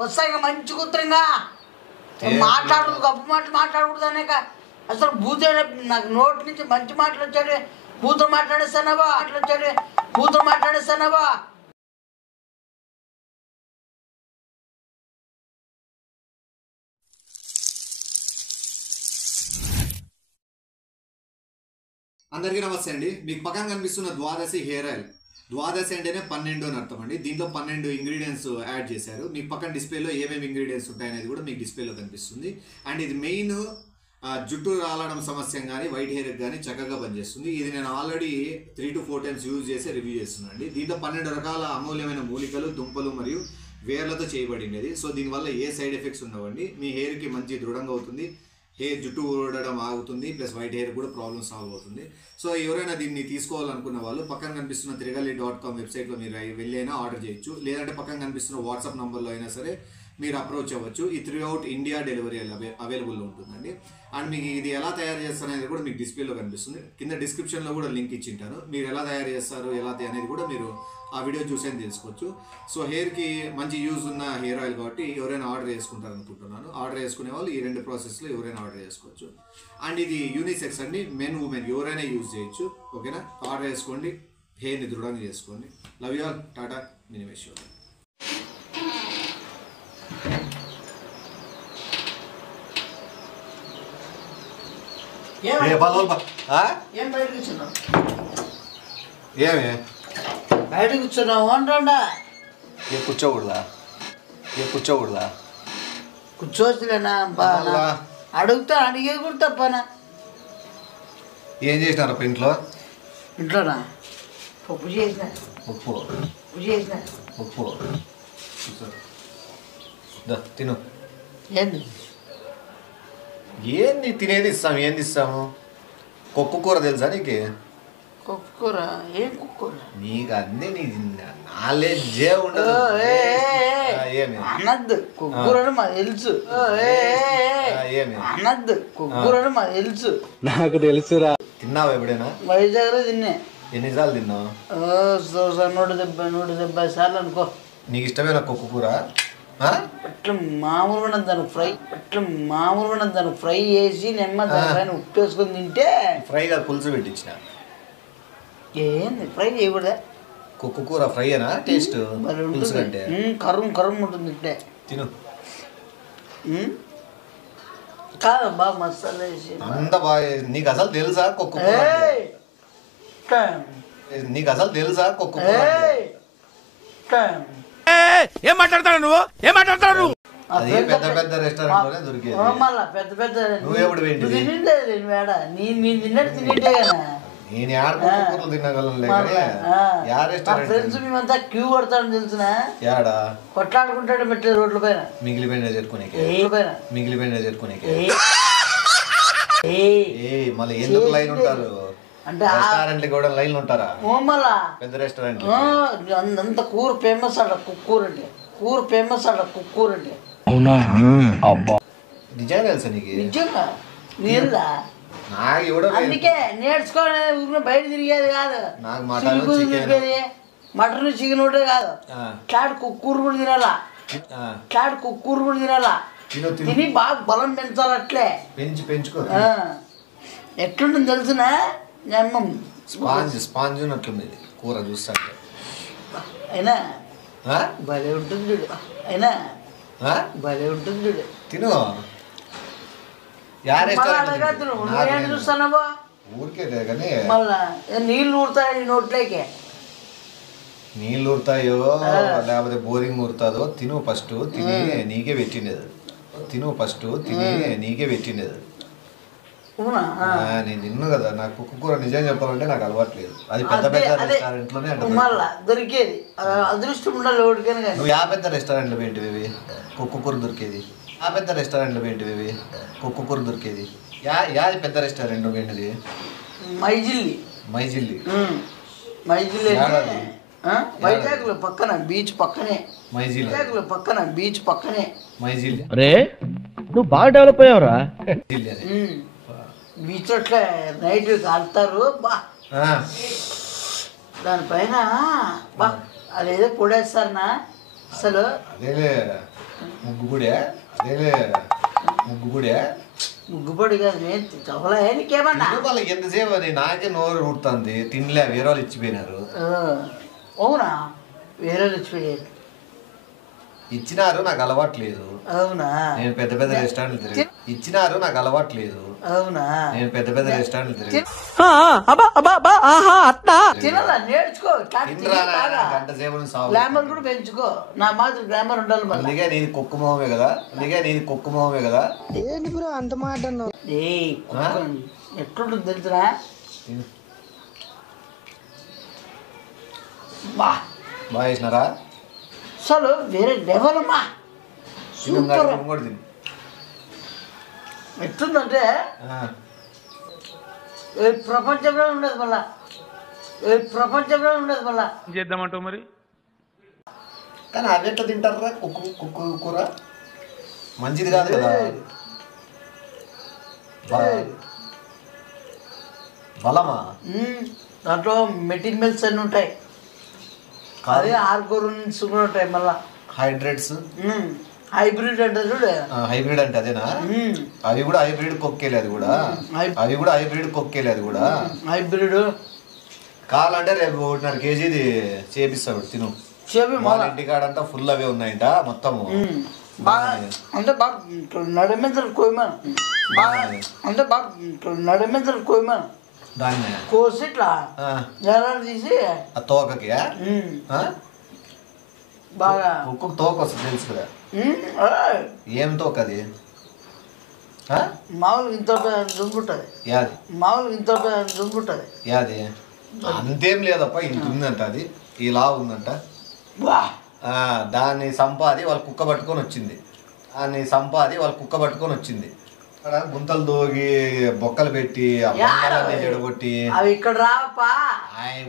వస్తాయి మంచి కూతురుగా మాట్లాడు గొప్ప మాటలు మాట్లాడకూడదనే అసలు బూత్ నాకు నోటి నుంచి మంచి మాటలు వచ్చాడు కూతురు మాట్లాడేస్తానవా కూతురు మాట్లాడేస్తానవా అందరికీ నమస్తే అండి. మీకు పక్కన కనిపిస్తున్న ద్వాదశి హెయిర్ ఆయిల్. ద్వాదశి అంటేనే 12 అని అర్థం అండి. దీంట్లో 12 ఇంగ్రీడియంట్స్ యాడ్ చేశారు. మీకు పక్కన డిస్ప్లేలో ఏమేమి ఇంగ్రీడియంట్స్ ఉంటాయనేది కూడా మీకు డిస్ప్లేలో కనిపిస్తుంది. అండ్ ఇది మెయిన్ జుట్టు రాలడం సమస్య కానీ వైట్ హెయిర్ కానీ చక్కగా పనిచేస్తుంది. ఇది నేను ఆల్రెడీ 3 to 4 times యూజ్ చేసి రివ్యూ చేస్తున్నాను అండి. దీంట్లో 12 రకాల అమూల్యమైన మూలికలు, దుంపలు మరియు వేర్లతో చేయబడినది. సో దీనివల్ల ఏ సైడ్ ఎఫెక్ట్స్ ఉండవండి. మీ హెయిర్కి మంచి దృఢంగా అవుతుంది. హెయిర్ జుట్టు ఊడడం ఆగుతుంది, ప్లస్ వైట్ హెయిర్ కూడా ప్రాబ్లమ్ సాల్వ్ అవుతుంది. సో ఎవరైనా దీన్ని తీసుకోవాలనుకున్న వాళ్ళు పక్కన కనిపిస్తున్న త్రిగల్లి.com వెబ్సైట్లో మీరు వెళ్ళైనా ఆర్డర్ చేయొచ్చు. లేదంటే పక్కన కనిపిస్తున్న వాట్సాప్ నెంబర్లో అయినా సరే మీరు అప్రోచ్ అవ్వచ్చు. ఈ త్రూఅవుట్ ఇండియా డెలివరీ అవైలబుల్లో ఉంటుందండి. అండ్ మీకు ఇది ఎలా తయారు చేస్తారనేది కూడా మీకు డిస్ప్లేలో కనిపిస్తుంది. కింద డిస్క్రిప్షన్లో కూడా లింక్ ఇచ్చింటాను. మీరు ఎలా తయారు చేస్తారు అనేది కూడా మీరు ఆ వీడియో చూసే తెలుసుకోవచ్చు. సో హెయిర్కి మంచి యూజ్ ఉన్న హెయిర్ ఆయిల్ కాబట్టి ఎవరైనా ఆర్డర్ చేసుకుంటారు అనుకుంటున్నాను. ఆర్డర్ చేసుకునే వాళ్ళు ఈ 2 ప్రాసెస్లో ఎవరైనా ఆర్డర్ చేసుకోవచ్చు. అండ్ ఇది యూనిసెక్స్ అండి, మెన్ ఉమెన్ ఎవరైనా యూజ్ చేయొచ్చు. ఓకేనా, ఆర్డర్ చేసుకోండి, హెయిర్ని దృఢంగా చేసుకోండి. Love you all, Tata, మినిమేష్. ఏమే బయట కూర్చున్నావు అంటా కూర్చోకూడదా కూర్చోవచ్చులేనా అడిగేది కూడా తప్పనా. ఏం చేసినారు ఇంట్లోనా పప్పు చేసిన తిను. ఏంది తినేది ఇస్తాము. ఏంది ఇస్తాము? కొక్కు కూర తెలుసా నీకు? కుక్కూర ఏం కుక్కూర? నీకు అన్నీ నీ నాలెడ్జే ఉండదు. అనద్దు కుక్కూరని మాకు తెలుసు. అనద్దు కుక్కూరని మాకు తెలుసు. నాకు తెలుసురా. తిన్నావు ఎప్పుడైనా? వైజాగ్లో తిన్నా. ఎన్నిసార్లు తిన్నావు? 170 సార్లు అనుకో. నీకు ఇష్టమైన కుక్కు కూర? ఇట్లా మామూలుగా దాన్ని ఫ్రై చేసి నెమ్మ దానిపైన ఉప్పు వేసుకొని తింటే. ఫ్రై కాదు, పులుసు పెట్టించిన. ఏంది ఫ్రై చేయకూడదా? కుక్కు కూర ఫ్రై అయినా టేస్ట్ పులుసు కంటే కరం ఉంటుంది తింటే. తిను. కాదబ్బా మసాలా వేసి అంత బాగా. నీకు అసలు తెలుసా కుక్కు కూర? నీకు అసలు తెలుసా కుక్కు కూర? ఏం మాట్లాడతాడు నువ్వు? అది పెద్ద రెస్టారెంట్ లోనే దొరికేది. మళ్ళా పెద్ద నువ్వు ఎప్పుడు తింటే తిన్నట్టు తింటే కదా. నేను కూరలు తినగలను. ఫ్రెండ్స్ మేమంతా క్యూ కొడతాను తెలుసునా? యాడా కొట్లాడుకుంటాడు పెట్టే రోడ్ల పైన మిగిలిపోయిన చేరుకునే మళ్ళీ ఎందుకు లైన్ ఉంటారు అంటే రెస్టారెంట్ కూడా లైన్లు ఉంటారా? మళ్ళా పెద్ద రెస్టారెంట్ అంత కూర ఫేమస్ అట. కుక్కూర అంటే నిజంగా తెలుసా నీకు? నిజంగా నీళ్ళ అందుకే నేర్చుకోవాలి. ఊరిలో బయట తిరిగేది కాదు. తిరిగేది మటన్ చికెన్ ఒకటే కాదు, క్యాట్ కుక్కూర కూడా తినాలా. తిని బాగా బలం పెంచాలి. అట్లే పెంచుకో. ఎట్లుంటుంది తెలిసిన స్పాంజ్ ఉన్నట్లుంది కూర చూస్తుంటే. అయినా భలే ఉంటుంది చూడు. తిను. చూస్తానవా? ఊరికే కానీ మళ్ళా నీళ్ళు ఊరుతాయి నోట్లేకే. నీళ్ళు ఊరుతాయో లేకపోతే బోరింగ్ ఊరుతాదో తిను. ఫస్ట్ తిని నీకే పెట్టిండేది. నేను తిన్ను కదా. నాకు కుక్కు కూర నిజం చెప్పాలంటే నాకు అలవాట్లేదు. అది పెద్ద రెస్టారెంట్ లోనే మళ్ళా దొరికేది. అదృష్టం ఉండాలి ఎవరికైనా. నువ్వు పెద్ద రెస్టారెంట్లో పెంటివి కుక్కు కూర దొరికేది? పెద్ద రెస్టారెంట్లో పెంటివి కుక్కు కూర దొరికేది? యాది పెద్ద రెస్టారెంట్ ఏంటిది? మైజిల్లి వైజాగ్ లో పక్కన బీచ్ పక్కనే. రే నువ్వు బాగా డెవలప్ అయ్యావురా. బీచ్ అట్లా నైట్ కాలుతారు దానిపైన అదేదో పొడేస్తారనా అసలు అదేలే ముగ్గుగుడే అదేలే ముగ్గుగుడే ముగ్గుపడి కాదు నేను చవలా నీకేమన్నా వాళ్ళకి ఎంతసేపు అది నాకే నోరు ఉడుతుంది తినలే వేరే వాళ్ళు ఇచ్చిపోయినారు. అవునా వేరే ఇచ్చిపోయారు ఇచ్చినారు నాకు అలవాట్లేదు. అవునా నేను పెద్ద పెద్ద రెస్టారెంట్లు తిరిగి ఇచ్చినారు నాకు అలవాట్లేదు. అవునా నేను పెద్ద పెద్ద రెస్టారెంట్లు తిరిగి తినరా నేర్చుకో గంట సేపు గ్లామర్ కూడా పెంచుకో నా మాత్రం గ్లామర్ ఉండాలి. అందుకే నేను కుక్క మొహమే కదా ఏంటి బ్రో అంత మాట అన్నావు? ఎట్లుంటుంది తెలుసురా బా బాగా చేసినారా అసలు వేరే లెవెల్ అమ్మా సూపర్. కూడా తిని ఎట్లుందంటే ప్రపంచంలో ఉండదు మళ్ళా చేద్దామంటావు మరి. కానీ అవి ఎట్లా తింటారా కుక్కు కూర మంచిది కాదు కదా. బలమా దాంట్లో మెటీరియల్స్ అన్నీ ఉంటాయి. అదే ఆర్గోన్స్ కూడా ఉంటాయి మళ్ళా హైడ్రేట్స్ హైబ్రిడ్ అంటే చూడు హైబ్రిడ్ అంటే అదేనా అవి కూడా హైబ్రిడ్ కొక్కేలే అది కూడా హైబ్రిడ్ కావాలంటే రేపు 1.5 kg చేపిస్తాడు తిను ఇంటికాడంతా ఫుల్ అవే ఉన్నాయంట మొత్తము బాగా అంటే బాగా నడిమెంతలు కోయమను అంటే బాగా నడిమెంతలు కోయమను దాన్ని కోసి ఇట్లా ఎలా తీసి తోకకి బాగా కుక్కు తోక వస్తుంది తెలుసు కదా. ఏం తోక అది మామూలుగా ఇంత దుంపుంటుంది. యాది మామూలుగా ఇంత దుంపుంటుంది. యాది అంతేం లేదప్ప ఇంత ఉందంట అది ఇలా ఉందంట. దాన్ని సంపాది వాళ్ళు కుక్క పట్టుకొని వచ్చింది. అక్కడ గుంతలు దోగి బొక్కలు పెట్టి చెడగొట్టి అవి ఇక్కడ రాపా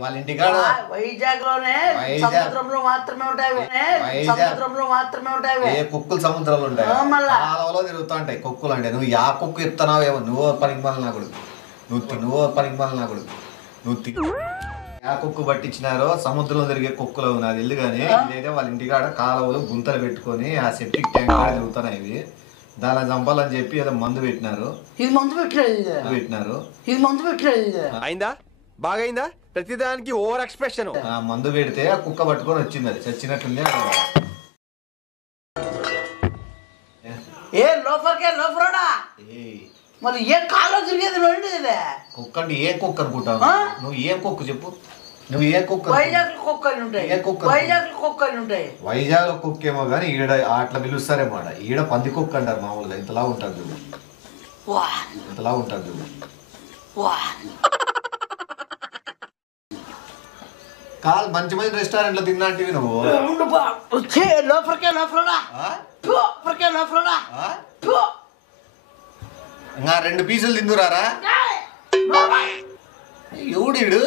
వాళ్ళ ఇంటికాడ వైజాగ్ లోనే సముద్రంలో మాత్రమే ఉంటాయి. కుక్కులు సముద్రాలు ఉంటాయి కాలంలో తిరుగుతూ ఉంటాయి కుక్కులు. అంటే నువ్వు యా కుక్కు ఇస్తున్నావు ఏమో నువ్వు పనికి మళ్ళీ నా కొడుకు నువ్వు యా కుక్కు పట్టించినారో సముద్రంలో తిరిగే కుక్కులు నాది ఇల్లు కానీ ఇదైతే వాళ్ళ ఇంటికాడ కాలువలు గుంతలు పెట్టుకొని ఆ సెప్టిక్ ట్యాంక్ కాడ తిరుగుతున్నాయి. ఇవి దాని చంపాలని చెప్పి ఏదో మందు పెట్టినారు. అయిందా బాగైందా ప్రతిదానికి ఓవర్ ఎక్స్ప్రెషన్. మందు పెడితే ఆ కుక్క పట్టుకొని వచ్చింది. అది చచ్చినట్లుంది. మరి ఏ కాలో తిరిగేది కుక్క అంటే ఏ కుక్క అనుకుంటావు నువ్వు? ఏం కుక్క చెప్పు నువ్వు? ఏ కుక్క? వైజాగ్ కుక్కలు ఉంటాయి. వైజాగ్ కుక్క ఏమో కానీ ఈడ అట్లా పిలుస్తారేమో. ఈడ పంది కుక్క అంటారు మామూలుగా. ఇంతలా ఉంటుంది కాదు మంచి మంచి రెస్టారెంట్లో తిన్నాంటివి నువ్వు. ఇంకా 2 పీసులు తిందురారా? ఎవడీడు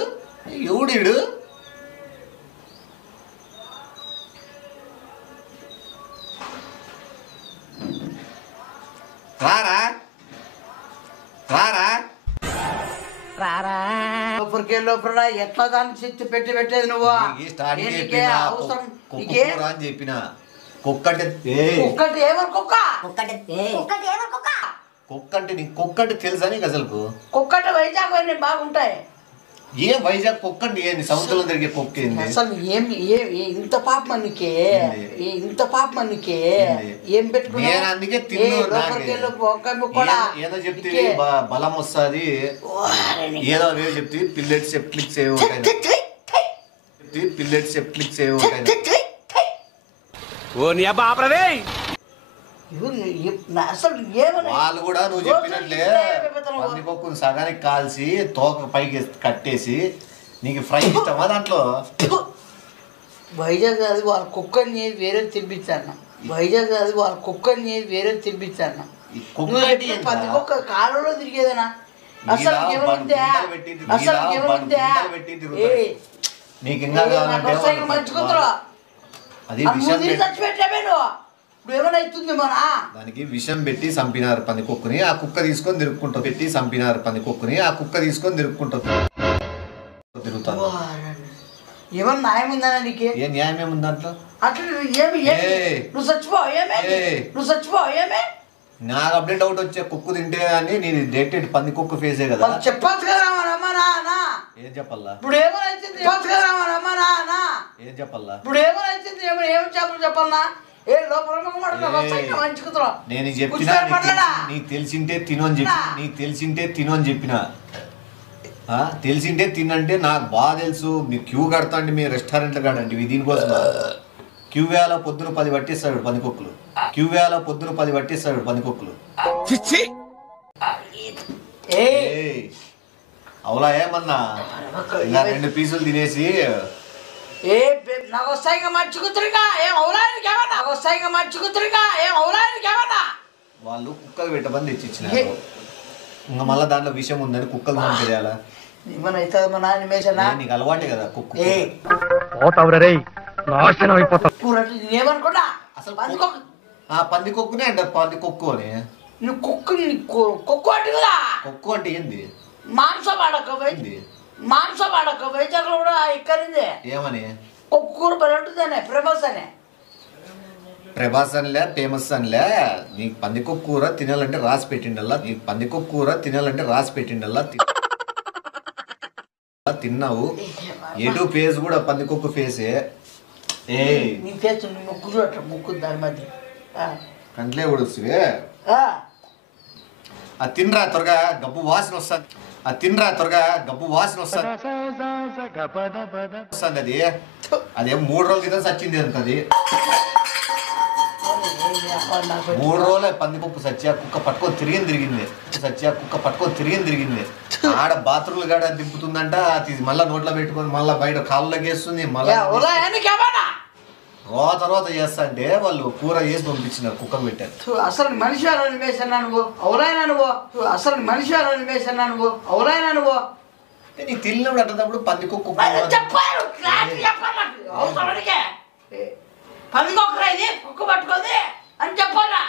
రారా ఎట్లా దానికి శక్తి పెట్టేది నువ్వు అని చెప్పిన కుక్కంటే ఏమని కుక్కంటే నీకు కుక్కంటే తెలుసా నీకు? అసలు కుక్కంటే వైజాగ్ బాగుంటాయి. ఏం వైజాగ్ కుక్కండి ఏంది? సముద్రంలో తిరిగే కుక్క ఏంది? అసలు ఇంత పాప మనకి ఏం పెట్టుకున్నా? అందుకే ఏదో చెప్తే బలం వస్తుంది ఏదో అదే చెప్తే పిల్లెట్ సెప్టిక్స్ ఏవో వాళ్ళు కూడా నువ్వు చెప్పినట్లే పందికొక్కుని సగానికి కాల్చి తోక పైకి కట్టేసి నీకు ఫ్రై ఇస్తామా దాంట్లో? వైజాగ్ అది వాళ్ళ కుక్కని వేరే తినిపించాను. పందికొక్క కాలంలో తిరిగేదనా? అసలు నీకు ఇంకా మంచుకుంటారా? ఏమైనా అవుతుంది మన దానికి విషం పెట్టి చంపినారు పందికొక్కుని. ఆ కుక్క తీసుకొని తిరుక్కుంటారు. తిరుగుతాను. ఏమన్నా న్యాయం ఉందా నీకు? ఏ న్యాయం ఏముంది దాంట్లో? అట్లా నువ్వు చచ్చిపో ఏమే నాకు అప్పుడే డౌట్ వచ్చే కుక్కు తింటే అని నేను డేటెడ్ పంది కుక్కు ఫేసే కదా. చెప్పచ్చు కదా అమ్మా నాన్న. ఏం చెప్పాలా? ఇప్పుడు ఏమైంది చెప్పచ్చు కదా అమ్మా నాన్న. ఏం చెప్పాలా? ఇప్పుడు ఏమైంది ఏం చెప్పాలన్నా? ఏ లోపల మంచుకుతున్నా నేను చెప్పినా నీకు తెలిసింటే తిను అని చెప్పి నీకు తెలిసింటే తిను అని చెప్పిన. తెలిసింటే తినంటే నాకు బాగా తెలుసు. మీరు క్యూ కడతా అంటే మీ రెస్టారెంట్లు కాడండి దీనికోసం. క్యూ వేళ పొద్దున 10 పట్టిస్తాడు పందికొక్కులు. క్యూ వేళ పొద్దున 10 పట్టిస్తాడు పందికొక్కులు. అవులా ఏమన్నా ఇలా 2 పీసులు తినేసి నాకు వస్తాయి మర్చిపోతురుగా ఏం అవులానికి ఏమన్నా వస్తాయి మర్చిపోతురుగా ఏం అవులానికి ఏమన్నా వాళ్ళు కుక్కలు పెట్టమని తెచ్చిచ్చినారు. ఇంకా మళ్ళీ దాంట్లో విషయం ఉందని కుక్కలు మనం తెలియాలా? ఏమనైతే మా నాన్న మేసనా నీకు అలవాటే కదా కుక్క. ఏమనుకున్నా అసలు పందికొక్కునే అంటారు పందికొక్కు అని. నువ్వు కుక్కు అంటే కదా. కుక్కు అంటే ఏంది? మాంసం వాడకపోయింది వైద్యులు కూడా ఎక్కడింది. ఏమని? కుక్కూర పని ఉంటుందనే ప్రభాస్ అనిలే ఫేమస్ అనిలే. నీకు పందికొక్కూర తినాలంటే రాసి పెట్టిండల్లా. నీకు పందికొక్కూర తినాలంటే రాసి పెట్టిండల్లా. తిన్నావు. ఎటు ఫేస్ కూడా పందికొక్కు ఫేసే. నీ ఫేస్ ముక్కు అట్లా ముక్కు దాని మధ్య కంట్లే ఉడుస్తువే. అది తినరా త్వరగా గబ్బు వాసన వస్తుంది. అది తినరా త్వరగా గబ్బు వాసన వస్తుంది. అది అదేం 3 రోజులు తిన సచ్చింది అంత. అది 3 రోజులే పందికొక్కు సచ్చి ఆ కుక్క పట్టుకొని తిరిగింది. ఆడ బాత్రూమ్లు కాడ దింపుతుందంట. మళ్ళా నోట్లో పెట్టుకొని మళ్ళీ బయట కాళ్ళకి వేస్తుంది. మళ్ళీ తర్వాత చేస్తా అంటే వాళ్ళు కూర చేసి పంపించినారు. కుక్కకు పెట్టారు. అసలు మనిషి వేసన్నా నువ్వు అవులైనా నువ్వు నీకు తిన్నప్పుడు అట్టేటప్పుడు పందికొక్కు పందికొక్కరైంది కుక్క పట్టుకోది అని చెప్పాలా?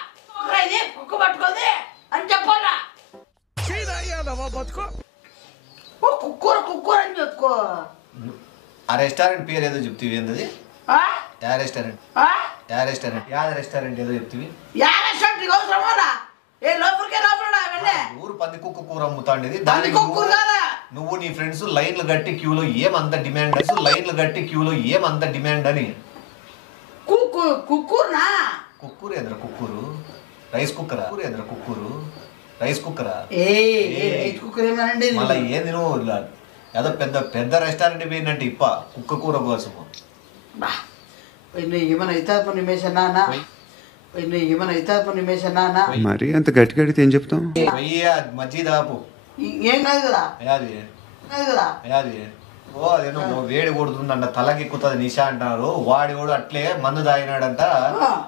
కుక్కూర అని చెప్పుకో. ఆ రెస్టారెంట్ పేరు ఏదో చెప్తివి. ఏంటది? రెస్టారెంట్ ఏదో చెప్తివి. ఊరు పందికొక్కు కూర అమ్ముతాండేది. నువ్వు నీ ఫ్రెండ్స్ లైన్లు కట్టి క్యూలో ఏమంత డిమాండ్ అని. కుక్కూరు ఎదురు కుక్కూరు రైస్ కుక్కరా మళ్ళీ ఏంది నువ్వు ఏదో పెద్ద రెస్టారెంట్ పోయినట్టు ఇప్ప కుక్క కూర కోసము. మరి అంత గట్టి గడితే ఏం చెప్తాం? మజ్జి దాపు ఏం కాదు కదా. ఓ అదేనో వేడి కొడుతుందంట, తలకి ఎక్కుతుంది నిషా అంటున్నారు. వాడి కూడా అట్లే మందు తాగినాడంట.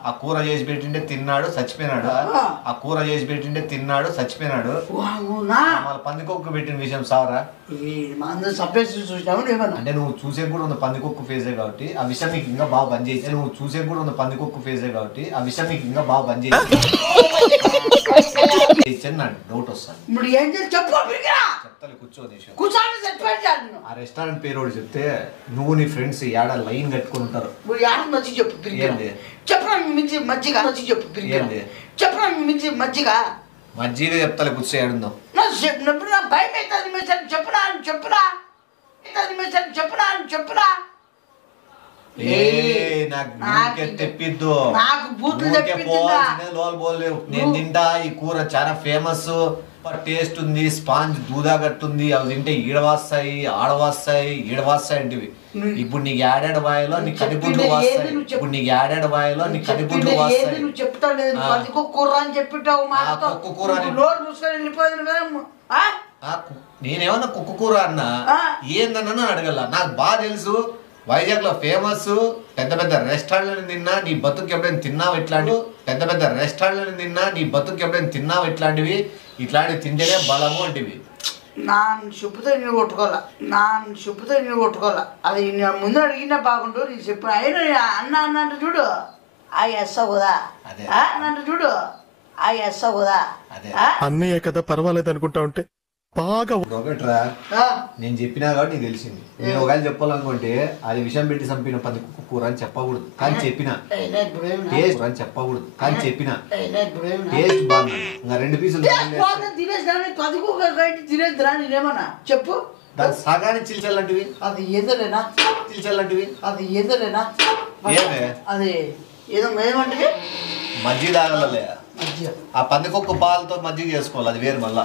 ఆ కూర చేసి పెట్టింటే తిన్నాడు చచ్చిపోయినాడు. మళ్ళీ పందికొక్కు పెట్టిన విషయం సారా అంటే నువ్వు చూసే కూడా ఉంది పందికొక్కు ఫేజే కాబట్టి ఆ విషయం నీకు ఇంకా బాగా బంద్ చేసి నాకు డౌట్ వస్తాను. చెప్తాను కూర్చోని. ఆ రెస్టారెంట్ పేరు కూడా చెప్తే నువ్వు నీ ఫ్రెండ్స్ ఏడా లైన్ కట్టుకుని ఉంటారు. మజ్జిగ చెప్తా కూర్చో ఏడుందాం. తెప్పిద్దు నేను తింటా. ఈ కూర చాలా ఫేమస్, టేస్ట్ ఉంది, స్పాంజ్ దూదాగట్టుంది. అవి తింటే ఈడవాస్తాయి ఆడవాస్తాయి అంటివి. ఇప్పుడు నీకు యాడెడ్ వాయిలో నీ కడిగుడ్లు వాస్తాయి. నేనేమన్నా కుక్క కూర అన్నా ఏందన్నా అడగల. నాకు బాగా తెలుసు వైజాగ్ లో ఫేమస్ పెద్ద రెస్టారెంట్ తిన్నా నీ బతుకు ఎప్పుడైనా తిన్నావు ఇట్లాంటివి తింటేనే బలము అంటివి. నాన్న చెప్పుతో నేను కొట్టుకోవాలా. అది ముందు అడిగినా బాగుండు. నేను చెప్పిన అయినా అన్న అంటే చూడు ఆ ఎస్సవుదా అన్నంటే చూడు ఆ ఎస్సవుదా. అన్నయ్య కదా పర్వాలేదు అనుకుంటా ఉంటే ఒకట్రా నేను చెప్పినా కాబట్టి నీకు తెలిసింది. నేను ఒకవేళ చెప్పాలనుకుంటే అది విషయం పెట్టి చంపిన పంది కూర అని చెప్పకూడదు, కానీ చెప్పిన టేస్ట్ అని చెప్పకూడదు, కానీ చెప్పిన టేస్ట్ బాగుంది. ఇంకా 2 పీసులు తినేమన్నా చెప్పు. దాని సగాన్ని చిల్చల్లంటివి, అది ఏందలేనా చిల్చల్లంటివి, అది ఏందలేనా ఏమే అది ఏదో ఏమంటే మజ్జిగ తాగలే. ఆ పందికొక్క పాలతో మజ్జిగ చేసుకోవాలి, అది వేరు. మళ్ళా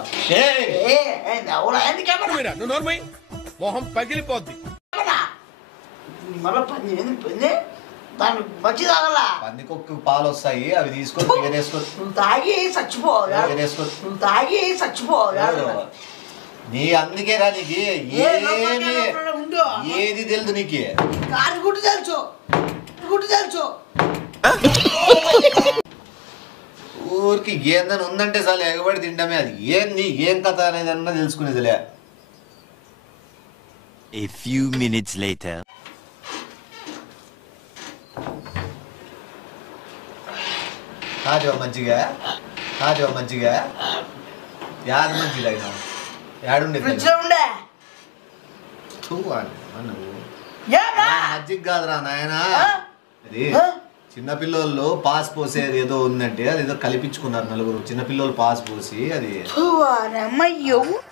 మొహం పగిలిపోద్ది. మళ్ళీ పంది దాన్ని మజ్జిగ తాగలా. పందికొక్క పాలు వస్తాయి, అవి తీసుకొని వేరేసుకో. నువ్వు తాగి చచ్చిపో, వేరేసుకో. నువ్వు తాగి చచ్చిపో. నీ అందుకే రా, నీకు ఏది తెలుదు, నీకు కారు గుడ్డు తెలుసు, గుడ్డు తెలుసు. ఊరికి ఏందని ఉందంటే చాలు ఎగబడి తింటామే. అది ఏంది ఏం కథ అనేది అన్నా తెలుసుకునేదిలే. A few minutes later. కాజువా మజ్జిగ, కాజువా మజ్జిగ, యాది మజ్జిగ అయినా యాడుండే ఉండే మజ్జిగ కాదురా నాయన. అది చిన్నపిల్లలు పాస్ పోసేది ఏదో ఉందంటే అది ఏదో కలిపించుకున్నారు నలుగురు చిన్నపిల్లలు పాస్ పోసి. అది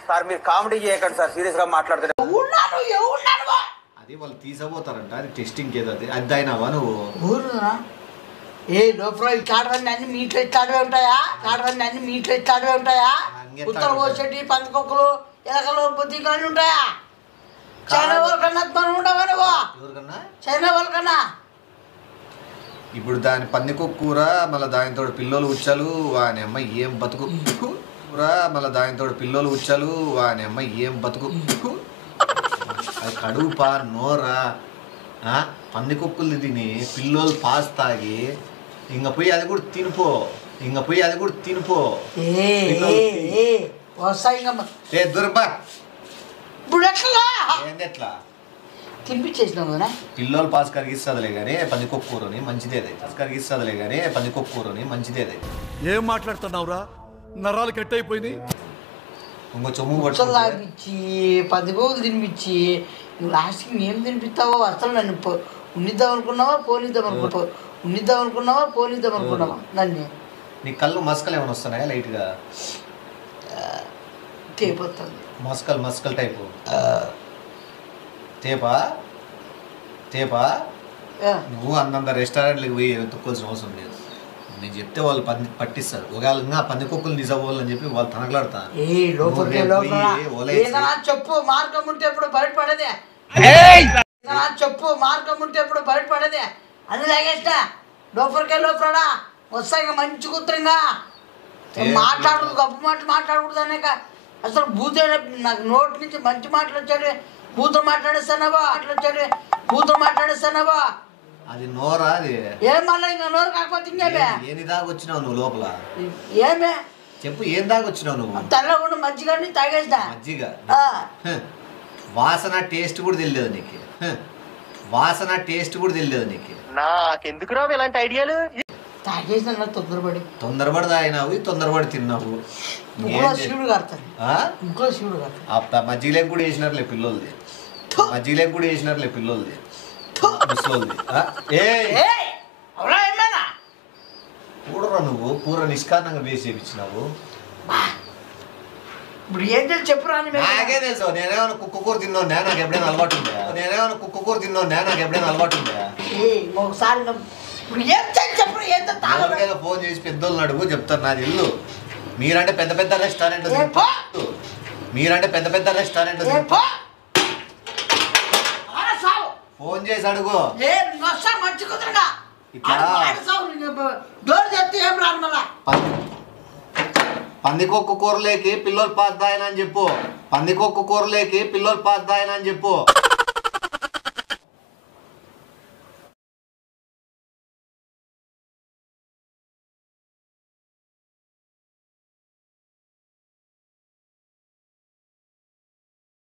సార్ మీరు కామెడీ చేయకండి సార్, సీరియస్ గా మాట్లాడుతున్నారు. అది వాళ్ళు తీసపోతారంట, అది టెస్టింగ్ ఏదో. అది అది అయినావా నువ్వు? ఏ లోపల ఇట్లాడవన్నీ అన్ని మీట్లో ఇట్లాడవే ఉంటాయా? ఇట్లాడవన్నీ అన్ని మీట్లో ఇట్లాడవే ఉంటాయా? ఉత్తర పోసేటి పందికొక్కలు ఎలకలు బొద్దికలు ఉంటాయా? చైనా వాళ్ళకన్నా మనం ఉండవా నువ్వు? ఎవరికన్నా? చైనా వాళ్ళకన్నా. ఇప్పుడు దాని పందికొక్క కూర, మళ్ళీ దానితో పిల్లలు ఉచ్చలు, వాని అమ్మ ఏం బతుకు కూర, మళ్ళీ దానితో పిల్లలు ఉచ్చలు, వాని అమ్మ ఏం బతుకు. అది కడుపా నోరా? పందికొక్కులు తిని పిల్లలు పాస్ తాగి ఇంక పోయి అది కూడా తినిపో, ఇంక పోయి అది కూడా తినిపో. ఏ దుర్బా ఇప్పుడు ఎట్లా ఏంది ఎట్లా తినిపించేసినావు కదా? పిల్లలు పాస్ కరిగిస్తుందిలే కానీ పందికొక్క కూరని మంచిదేదై, పాస్ కరిగిస్తుందిలే కానీ పందికొక్క కూరని మంచిదేదై. ఏం మాట్లాడుతున్నావురా? నరాలు కట్ అయిపోయింది. ఇంకో చొమ్ము ఉచ్చలు తాగిచ్చి 10 గోగులు తినిపించి నువ్వు లాస్ట్కి ఏం తినిపిస్తావో అసలు నన్ను ఉండిద్దాం అనుకున్నావా పోనిద్దాం అనుకున్నావా? ఉండిద్దాం అనుకున్నావా పోనిద్దాం అనుకున్నావా నన్ను? నీ కళ్ళు మస్కలు ఏమైనా వస్తున్నాయా లైట్గా? తేపోతుంది మస్కల్ మస్కల్ టైపు తేపా తేపా. నువ్వు అందంత రెస్టారెంట్లకు పోయి తొక్కోవాల్సిన అవసరం లేదు. నేను చెప్తే వాళ్ళు పట్టిస్తారు. ఒకవేళ పందికొక్కులు నిజాపోవాలని చెప్పి వాళ్ళు తనకలాడతారు. చెప్పు మార్గం ఉంటే ఎప్పుడు బయటపడేదే, చెప్పు మార్గం ఉంటే ఎప్పుడు బయటపడేదే. అది తాగేస్తా లోపలికే లోపలడా వస్తాయి మంచి కుత్రంగా మాట్లాడదు, గొప్ప మాటలు మాట్లాడకూడదు అనేక. అసలు బూతే నాకు నోటి నుంచి మంచి మాటలు వచ్చాడు, బూతులు మాట్లాడేస్తానవా, అట్లా వచ్చాడు బూతులు మాట్లాడేస్తానవా. అది నోరా? అది ఏం మళ్ళీ ఇంకా నోరు కాకపోతే ఇంకేమే? ఏని దాకా వచ్చినావు నువ్వు లోపల? ఏమే చెప్పు, ఏం దాకా వచ్చినావు నువ్వు? తెల్లకుండా మజ్జిగని తాగేస్తా. మజ్జిగ వాసన టేస్ట్ కూడా తెలియదు నీకు, వాసన టేస్ట్ కూడా తెలియదు నీకు. నాకెందుకు రావు ఇలాంటి ఐడియాలు? తాగేసిన తొందరపడి తాగినావు, తొందరపడి తిన్నావు. శివుడు కడతాను, ఇంట్లో శివుడు కడతాను. మజ్జిగలేక కూడా వేసినారులే పిల్లలది, మజ్జిగలేక కూడా వేసినారులే పిల్లలది. కూడరా నువ్వు కూర నిష్కారణంగా వేసి చేపించినావు. ఇప్పుడు ఏం తెలుసు చెప్పురా? నాకే తెలుసు. నేనేమన్నా కుక్క కూర తిన్నావు, నాకు ఎప్పుడైనా అలవాటు ఉందా? నేనేమన్నా కుక్క కూర తిన్నావు, నాకు ఎప్పుడైనా అలవాటు ఉందా? ఒకసారి ఇప్పుడు ఏం చెప్పు. ఎవరికైనా ఫోన్ చేసి పెద్దోళ్ళని అడుగు, చెప్తారు. నాది ఇల్లు. మీరంటే పెద్ద పెద్ద రెస్టారెంట్, మీరంటే పెద్ద పెద్ద రెస్టారెంట్. ఫోన్ చేసి అడుగు. పందికొక్క కూరలేకి పిల్లలు పాస్ దాయనని చెప్పు, పందికొక్క కూరలేకి పిల్లలు పాస్ దాయనని చెప్పు.